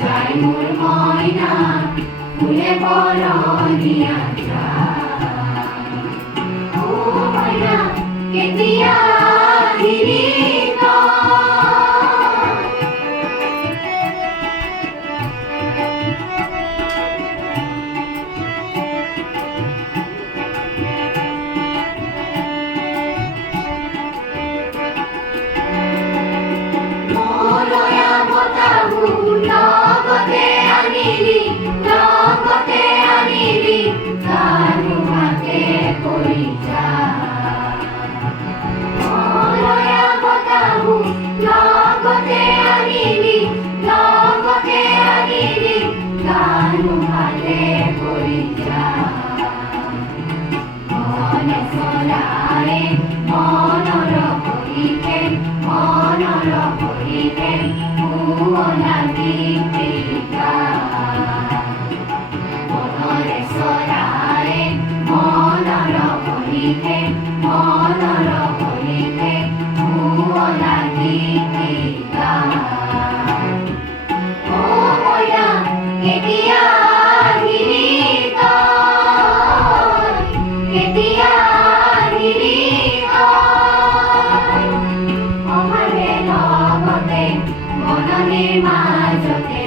যাই মোৰ মইনা ফুলে বৰণীয়া যায়। অ মইনা কেতিয়া আহিলি লগতে আনিলি জানো হাতে পৰি যায়। বতাহো লগতে আনিলি জানো হাতে পৰি যায়। মনে চলাৰে মনৰ কৰিকে শুৱলা গীতিকা। মনৰে চৰাৰে মনৰ কৰিকে শুৱলা গীতিকা। অ মইনা কেতিয়া আহিলি তই, কেতিয়া আহিলি তই। অহাৰে লগতে বননিৰ মাজতে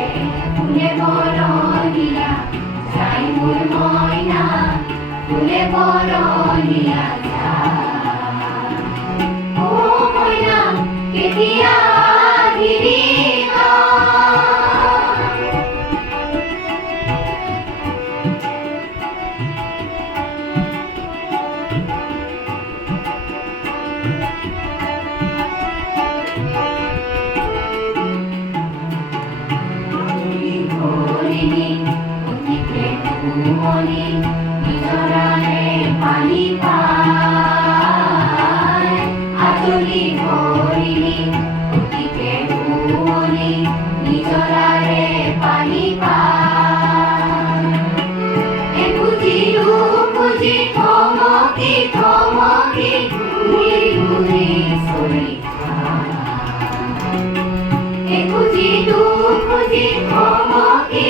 ফুলে বৰণীয়া যাই মোৰ মইনা ফুলে বৰণীয়া যায়। অ মইনা কেতিয়া আহিলি কুমলি নিজৰাৰে পানী পায়। আজলি ভৰিলি অতিকে কুমলি নিজৰাৰে পানী পায়। এখুজি দুখুজি থমকি ঘূৰি ঘূৰি চলি যায়। এখুজি দুখুজি থমকি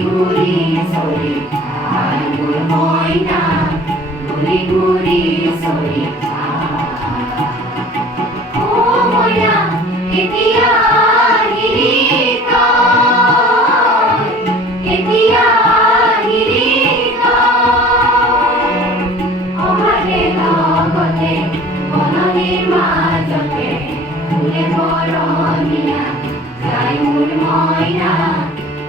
ঘূৰি চলি যায়। মোৰ মইনা ঘূৰি ঘূৰি চলি যায়। অ মইনা কেতিয়া আহিলি তই, কেতিয়া আহিলি তই। অহাৰে লগতে বননিৰ মাজতে ফুলে বৰণীয়া যাই মোৰ মইনা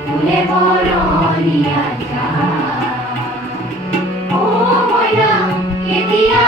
ফুলে বৰণীয়া যায়। অ মইনা কেতিয়া